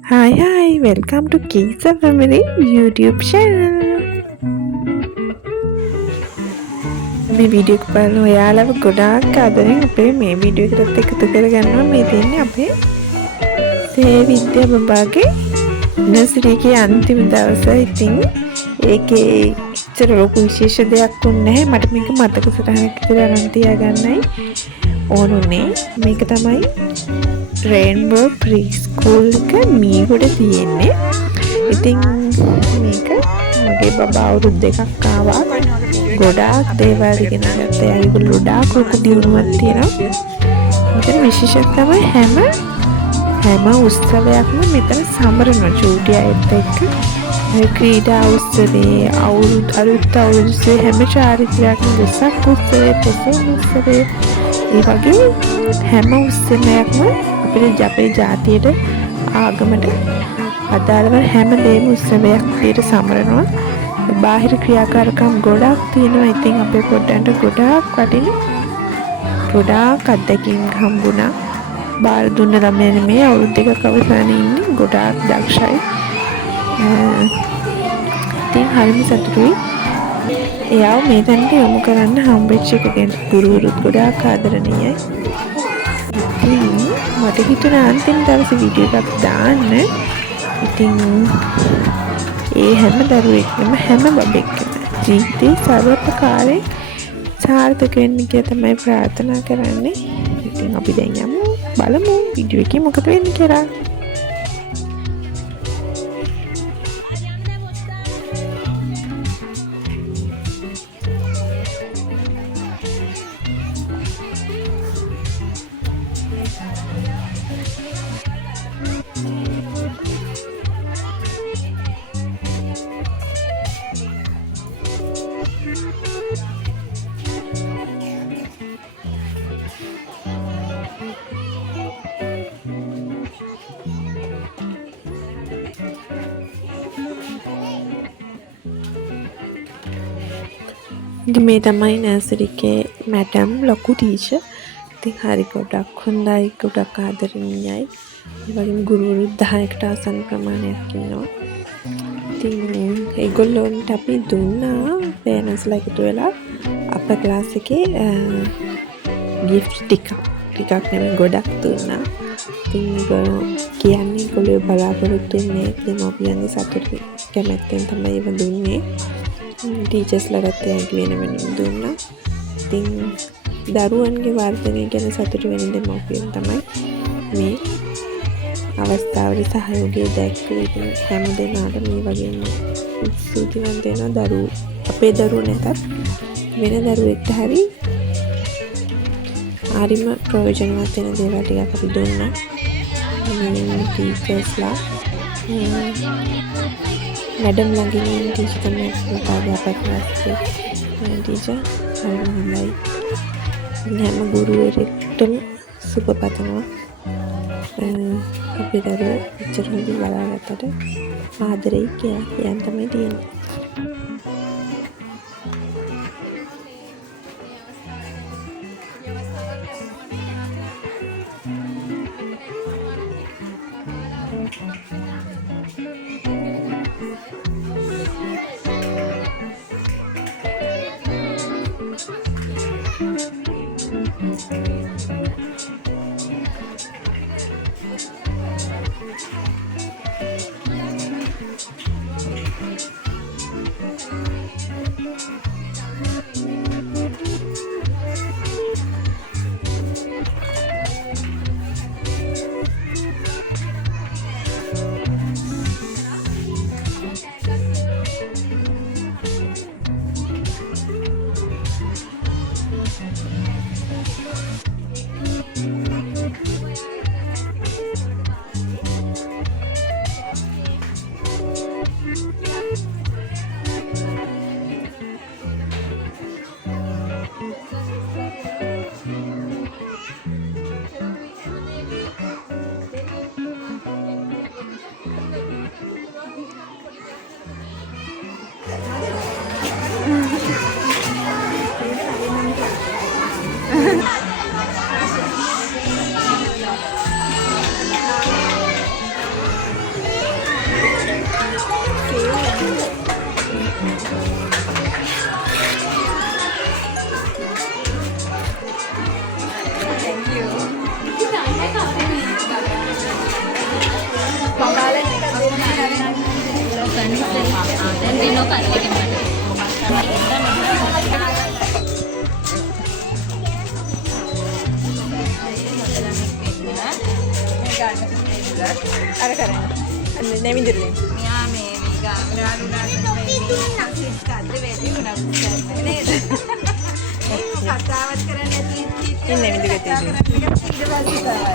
Hi, welcome to Kisa Family YouTube channel. මේ video එක බලන ඔයාලව ගොඩාක් ආදරෙන් අපේ මේ වීඩියෝ එකටත් එකතු කරගන්නවා. මේ තියෙන්නේ අපේ සේවිද්‍යා බබාගේ නර්සරියේ අන්තිම දවස. ඉතින් ඒකේ ඉතර ලොකු විශේෂ දෙයක් වුණේ නැහැ. මට මේක මතක සටහනක් විතර අරන් තියාගන්නයි ඕනුනේ. මේක තමයි රේන්බෝ ප්‍රීස්කූල් එක මීගොඩ තියෙන්නේ. ඉතින් මේක මගේ බබා අවුරුදු දෙකක් ආවා. ගොඩාක් දේවල් ඉගෙන ගත්තා. ඒගොල්ලෝ ගොඩාක් ලොකු දියුණුවක් තියෙනවා. මෙතන විශේෂයක් තමයි හැම උත්සවයක්ම මෙතන සමරන චූටි අයත් එක්ක ක්‍රීඩා උත්සවයේ අලුත් අවුරුද්දේ හැම චාරිත්‍රාත්මක වෙසක් උත්සවයේ පොසොන් උත්සවයේ ඒ වගේ හැම උත්සවයක්ම අපේ ජාතියට ආගමට අදාළව හැම දෙයක්ම උත්සවයක් විදිහට සමරනවා. බාහිර ක්‍රියාකාරකම් ගොඩක් තියෙනවා. ඉතින් අපේ පොඩ්ඩන්ට ගොඩාක් වටින ගොඩාක් අත්දැකීම් හම්බුණා. බාර දුන්න ළමයා නෙමෙයි අවුරුදු දෙකක් අවසානයේ ඉන්නේ. ගොඩාක් දක්ෂයි. ඉතින් හරිම සතුටුයි. එයාව මේ තැනට යොමු කරන්න හම්බෙච්ච එක ගැන ගුරුවරුත් ගොඩාක් ආදරණීයයි. මට හිතුණා අන්තිම දවසේ වීඩියෝ එකක් දාන්න. ඉතින් ඒ හැම දරුවෙක්ම හැම බබෙක්ම ජීවිතේ සර්වපකාරයෙන් සාර්ථක වෙන්න කියලා තමයි ප්‍රාර්ථනා කරන්නේ. ඉතින් අපි දැන් යමු බලමු වීඩියෝ එකේ මොකද වෙන්නේ කියලා. මේ තමයි නර්සරි එකේ මැඩම් ලොකු ටීචර්. ඉතින් හරි ගොඩක් හොඳයි, ගොඩක් ආදරණීයයි. ඒ වගේම ගුරුවරු 10කට ආසන්න ප්‍රමාණයක් ඉන්නවා. ඉතින් ඒගොල්ලොන්ට අපි දුන්නා පේරන්ට්ස්ලා එකතු වෙලා අපේ ක්ලාස් එකේ gift ටිකක් නෙමෙයි ගොඩක් දුන්නා. ඉතින් කියන්නේ ඒගොල්ලෝ බලාපොරොත්තු වෙන්නේ දෙමාපියන්ගේ සතුට කැමැත්තෙන් තමයි ඒව දුන්නේ. ටීචර්ස්ලාට ඇඟි වෙන දුන්නා. ඉතින් දරුවන්ගේ වර්ධනය ගැන සතුටු වෙන දෙමාපියන් තමයි මේ අවස්ථාවේ සහයෝගය දැක්කේ. ඉතින් හැම දෙනාටම මේ වගේම සූතිවන්ත වෙනවා. අපේ දරුවෝ නැතත් වෙන දරුවෙක්ට හරි හරිම ප්‍රයෝජනවත් වෙන දේවල් ටිකක් අපි දුන්නා. මේ ටීචර්ස්ලා मैडम ළඟින් ටීචර් තමයි අධ්‍යාපක වාස්තු ටීචර් හරිමයි. හැම ගුරුවරයෙක්ටම සුබ පතනවා. අපේ දරුවෝ ඉච්චර හොඳින් බලාගත්තට ආදරෙයි කියලා කියන්න තමයි තියෙන්නේ. ගන්න ඉස්සෙල්ලා. දැන් දෙනෝ කල්ලෙක මට. අර කරන්නේ. අන්න නැවිදිරලේ. මෙයා මේ ගාමරාලු නාට්‍ය කද්ද වෙදී උනා නේද? කතාවත් කරන්නේ නැති ඉන්නේ විදිහට. ඊට පස්සේ